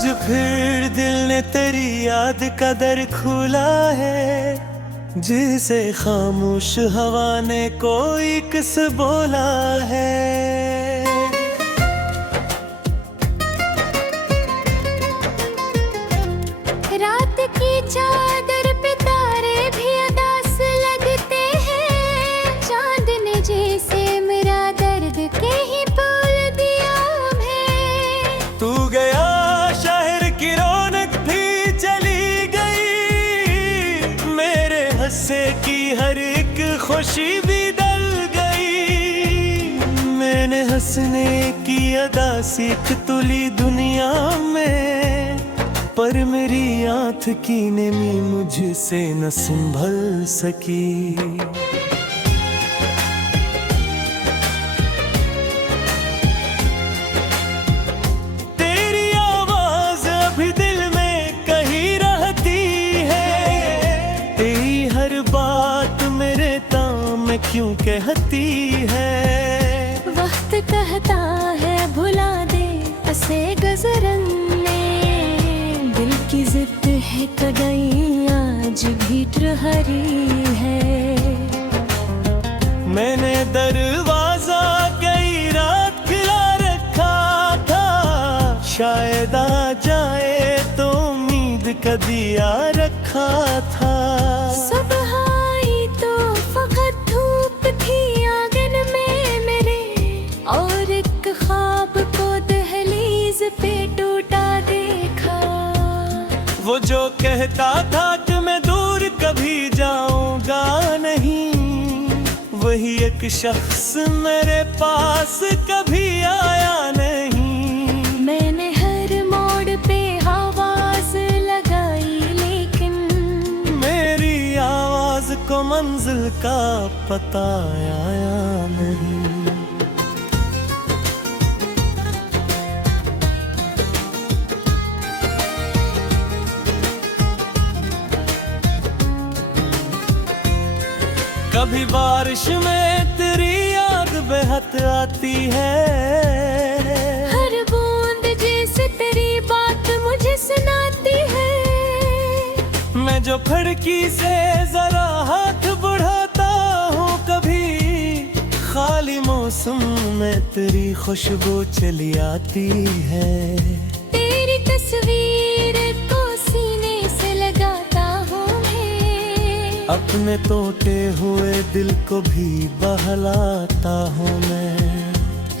आज फिर दिल ने तेरी याद का दर खोला है, जिसे खामोश हवा ने कोई किस बोला है। रात की चादर पे तारे भी उदास लगते हैं, चांद ने जैसे मेरा दर्द के ही बोल दिया है। तू गया शहर की रौनक भी चली गई, मेरे हंसे की हर एक खुशी भी डल गई। मैंने हंसने की अदा सीख तुली दुनिया में, पर मेरी आंख की नमी मुझसे न संभल सकी। तेरी आवाज अभी दिल में कहीं रहती है, तेरी हर बात मेरे ताम में क्यों कहती है। वक्त कहता है भुला दे असे गजरन ने, दिल की जिद है कगई आज भी ट्रहरी है। मैंने दरवाजा कई रात खिला रखा था, शायद आ जाए तो उम्मीद का दिया रखा था। सुबह आई तो फकत धूप थी आंगन में मेरे, और एक ख्वाब को दहलीज पे टूटा देखा। वो जो कहता था कि मैं दूर कभी जाऊंगा नहीं, वही एक शख्स मेरे पास कभी आया नहीं। मैंने हर मोड़ पे आवाज लगाई, लेकिन मेरी आवाज को मंजिल का पता आया नहीं। कभी बारिश में तेरी याद बेहद आती है, हर बूंद जैसे तेरी बात मुझे सुनाती है। मैं जो खिड़की से जरा हाथ बढ़ाता हूँ, कभी खाली मौसम में तेरी खुशबू चली आती है। तेरी तस्वीर को सीने से लगाता हूँ मैं, अपने टूटे हुए दिल को भी बहलाता हूँ मैं।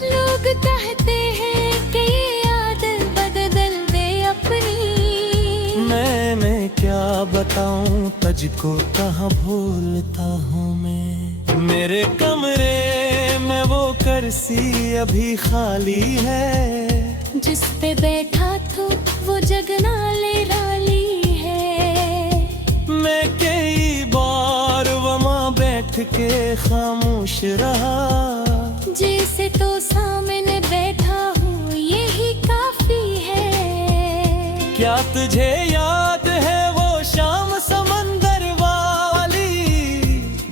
लोग कहते हैं कि ये आदत बदल दे अपनी, मैंने क्या बताऊं तुझको, कहाँ भूलता हूँ मैं। मेरे कमरे में वो कुर्सी अभी खाली है, जिस पे बैठा तो वो जगना ले राली है। मैं कई बार वहाँ बैठ के खामोश रहा, जैसे तो सामने बैठा हूँ यही काफी है। क्या तुझे याद है वो शाम समंदर वाली,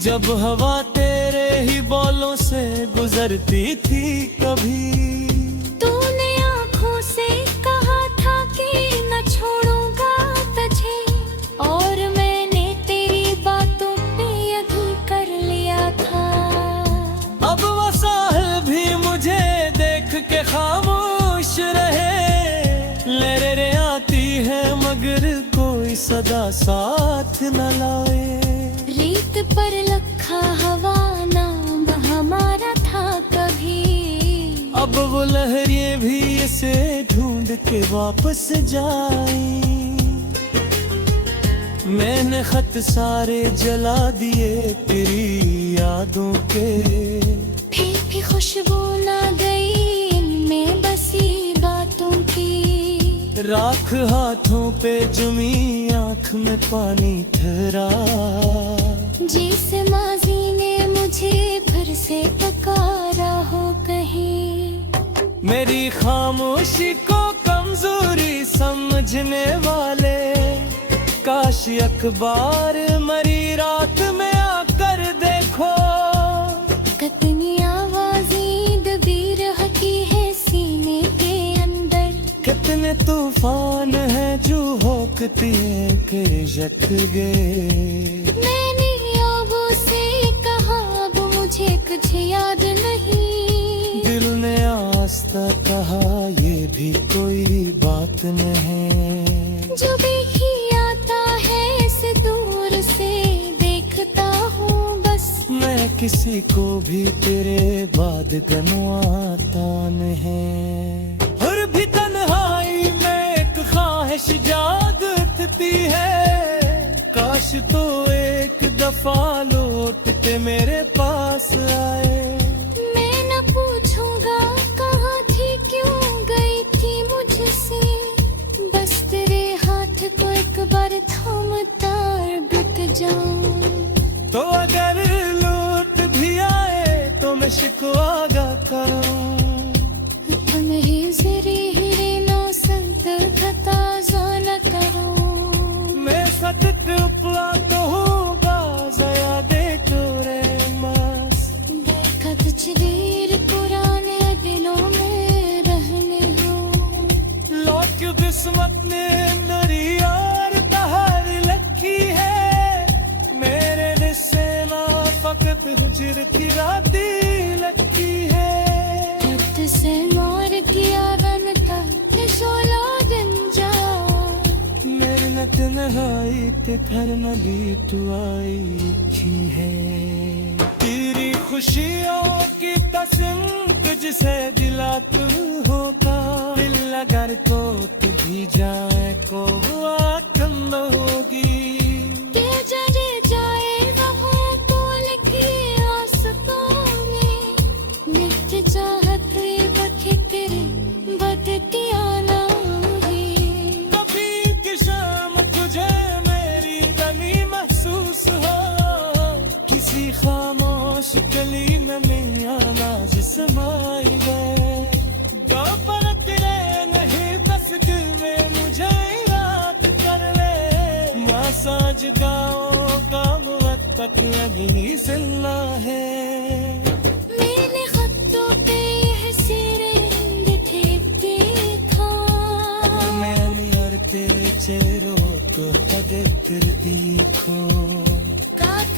जब हवा तेरे ही बोलों से गुजरती थी कभी। तूने आँखों से कहा था कि न छोड़ूंगा तुझे, और मैंने तेरी बातों पे यकीन कर लिया था। अब वो साहिल भी मुझे देख के खामोश रहे, ले रे आती है मगर कोई सदा साथ न लाए। रेत पर लखा हवा नाम हमारा था कभी, अब वो लहरें भी इसे ढूंढ के वापस जाए। मैंने खत सारे जला दिए तेरी यादों के, फिर भी खुशबू ना गई इनमें बसी बातों की। राख हाथों पे जमी आँख में पानी ठहरा, जिस माजी ने मुझे फिर से पुकारा हो कहीं। मेरी खामोशी को कमजोरी समझने वाले, काश अखबार मरी रात में आकर देखो। कितनी आवाज़ें दबी रहती है सीने के अंदर, कितने तूफान मुक्ति के जट गए। मैंने आबों से कहा अब मुझे कुछ याद नहीं। दिल ने आस्था कहा ये भी कोई बात नहीं। जो भी ही आता है इसे दूर से देखता हूँ बस। मैं किसी को भी तेरे बाद गनवाता नहीं। और भी तन्हाई में एक ख्वाहिश जागती है, काश तो एक दफा लौटते मेरे पास आए। मैं न पूछूंगा कहाँ थी क्यों गई थी मुझसे, बस तेरे हाथ को एक बार थामता रुक जाऊं। तो अगर लौट भी आए तो मैं शिकवा गाता हूँ। तुम ही जरी हिरे ना संत खताजा न करो। मैं सतत उपला तो होगा जया दे चोरे मास। देखा कुछ देर पुराने दिलों में रहने हो। लौट क्यों किस्मत ने नरी यार तहार लखी है। मेरे दिल से ना फकत हुजर की राती लखी है। हद से मार किया बनता 16 दिन जा। मेरे न तन्हाई ते घर न बीत आई थी है। तेरी खुशियों की कसम तुझसे दिला तू होता। दिल अगर को तू भी जाए को आकल होगी। के जरे जाए वहाँ बोल के आसतों में। नित्य चाहत बखे तेरे बदतिया ना ही। कभी की शाम तुझे मेरी कमी महसूस हो। किसी खामोश गली में मैं आना जिसमाई गए। दोपहर तेरे नहीं दस दिल में मुझे याद कर ले। माँ साज गाँव का वक्त तक लगी सिलना है। मैंने खत्तों पे यह सिरंग थे देखा। मैंने और तेरे चेहरों को हद कर देखो। काक